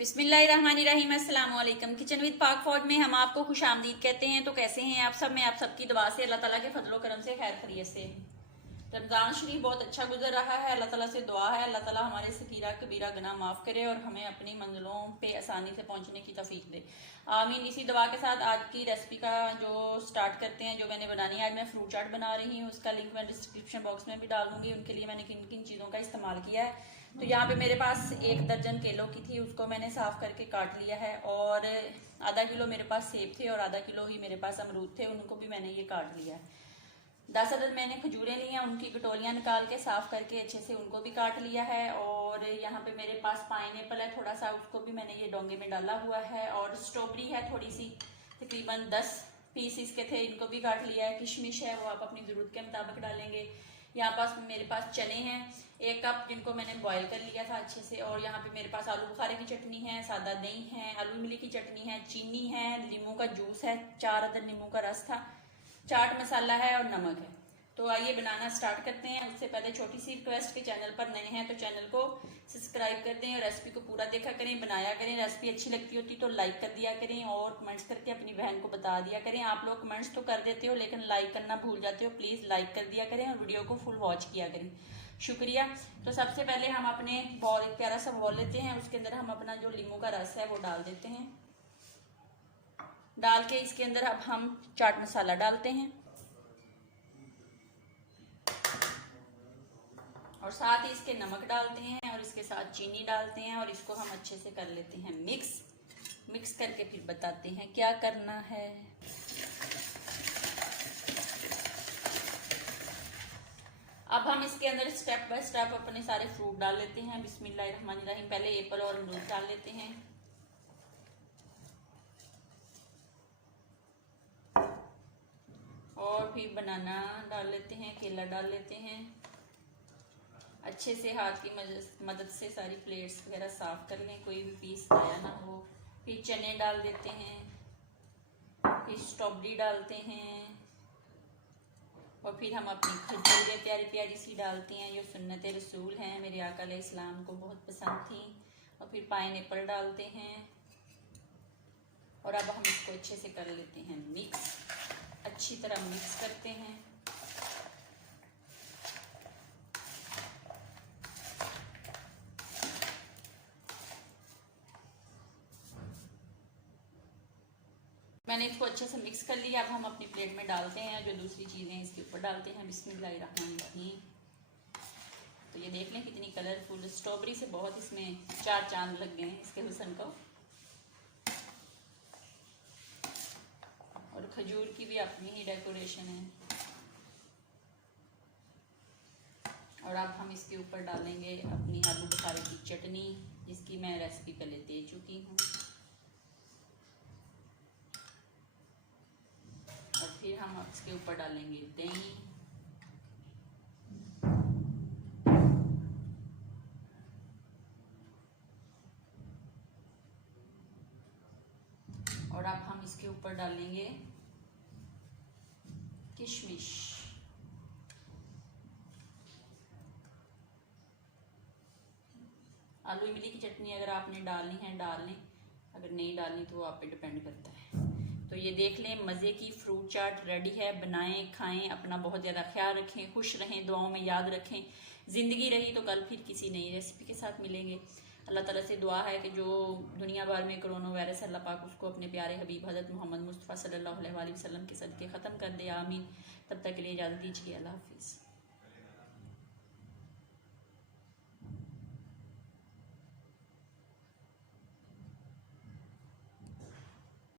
बिस्मिल्लाहिर्रहमानिर्रहीम, अस्सलाम वालेकुम। किचन विद पाक फॉड में हम आपको खुश आमदीद कहते हैं। तो कैसे हैं आप सब? मैं आप सबकी दुआ से, अल्लाह ताला के फजलो करम से खैर खैरियत से। रमज़ान शरीफ बहुत अच्छा गुजर रहा है। अल्लाह ताला से दुआ है अल्लाह ताला हमारे सगीरा कबीरा गुनाह माफ़ करे और हमें अपनी मंजिलों पे आसानी से पहुंचने की तौफीक दे, आमीन। इसी दुआ के साथ आज की रेसिपी का जो स्टार्ट करते हैं, जो मैंने बनानी है। आज मैं फ्रूट चाट बना रही हूँ, उसका लिंक मैं डिस्क्रिप्शन बॉक्स में भी डाल दूंगी। उनके लिए मैंने किन किन चीज़ों का इस्तेमाल किया है। तो यहाँ पे मेरे पास 1 दर्जन केलों की थी, उसको मैंने साफ करके काट लिया है। और आधा किलो मेरे पास सेब थे और आधा किलो ही मेरे पास अमरूद थे, उनको भी मैंने ये काट लिया है। 10 अदद मैंने खजूरें ली हैं, उनकी कटोरियाँ निकाल के साफ करके अच्छे से उनको भी काट लिया है। और यहाँ पे मेरे पास पाइनएप्पल है थोड़ा सा, उसको भी मैंने ये डोंगे में डाला हुआ है। और स्ट्रॉबेरी है थोड़ी सी, तकरीबन 10 पीस इसके थे, इनको भी काट लिया है। किशमिश है, वो आप अपनी ज़रूरत के मुताबिक डालेंगे। यहाँ पास मेरे पास चने हैं 1 कप, जिनको मैंने बॉईल कर लिया था अच्छे से। और यहाँ पे मेरे पास आलू बुखारे की चटनी है, सादा दही है, आलू इमली की चटनी है, चीनी है, नींबू का जूस है, 4 अदद नींबू का रस था, चाट मसाला है और नमक है। तो आइए बनाना स्टार्ट करते हैं। उससे पहले छोटी सी रिक्वेस्ट के चैनल पर नए हैं तो चैनल को सब्सक्राइब कर दें और रेसिपी को पूरा देखा करें, बनाया करें। रेसिपी अच्छी लगती होती तो लाइक कर दिया करें और कमेंट्स करके अपनी बहन को बता दिया करें। आप लोग कमेंट्स तो कर देते हो लेकिन लाइक करना भूल जाते हो, प्लीज़ लाइक कर दिया करें और वीडियो को फुल वॉच किया करें, शुक्रिया। तो सबसे पहले हम अपने बॉल, एक प्यारा सा बॉल लेते हैं, उसके अंदर हम अपना जो नींबू का रस है वो डाल देते हैं। डाल के इसके अंदर अब हम चाट मसाला डालते हैं और साथ ही इसके नमक डालते हैं और इसके साथ चीनी डालते हैं और इसको हम अच्छे से कर लेते हैं मिक्स करके फिर बताते हैं क्या करना है। अब हम इसके अंदर स्टेप बाय स्टेप अपने सारे फ्रूट डाल लेते हैं। बिस्मिल्लाहिर्रहमानिर्रहीम। पहले एप्पल और अमरूद डाल लेते हैं, और फिर बनाना डाल लेते हैं, केला डाल लेते हैं। अच्छे से हाथ की मदद से सारी प्लेट्स वगैरह साफ कर लें, कोई भी पीस आया ना हो। फिर चने डाल देते हैं, फिर स्ट्रॉबेरी डालते हैं और फिर हम अपनी खजूरें प्यारी प्यारी सी डालती हैं, जो सुन्नत रसूल हैं, मेरे आका अलैहिस्सलाम को बहुत पसंद थी। और फिर पाइनएप्पल डालते हैं और अब हम इसको अच्छे से कर लेते हैं मिक्स, अच्छी तरह मिक्स करते हैं। मैंने इसको अच्छे से मिक्स कर लिया। अब हम अपनी प्लेट में डालते हैं, जो दूसरी चीज़ें इसके ऊपर डालते हैं। बिस्मिल्लाहिर्रहमानिर्रहीम। तो ये देख लें कितनी कलरफुल, स्ट्रॉबेरी से बहुत इसमें 4 चांद लग गए हैं इसके हुस्न को। और खजूर की भी अपनी ही डेकोरेशन है। और अब हम इसके ऊपर डालेंगे अपनी आलू बुखारे की चटनी, जिसकी मैं रेसिपी पहले दे चुकी हूँ। और फिर हम इसके ऊपर डालेंगे दही, और अब हम इसके ऊपर डालेंगे किशमिश। आलू इमली की चटनी अगर आपने डालनी है डाल लें, अगर नहीं डालनी तो वो आप पे डिपेंड करता है। तो ये देख लें, मज़े की फ्रूट चाट रेडी है। बनाएं, खाएं, अपना बहुत ज़्यादा ख्याल रखें, खुश रहें, दुआओं में याद रखें। ज़िंदगी रही तो कल फिर किसी नई रेसिपी के साथ मिलेंगे। अल्लाह ताला से दुआ है कि जो दुनिया भर में कोरोना वायरस, अल्लाह पाक उसको अपने प्यारे हबीब हज़रत मोहम्मद मुस्तफ़ा सल्लल्लाहु अलैहि वसल्लम के सदक़े ख़त्म कर दे, आमीन। तब तक के लिए इजाज़त दीजिए, अल्लाह हाफ़िज़।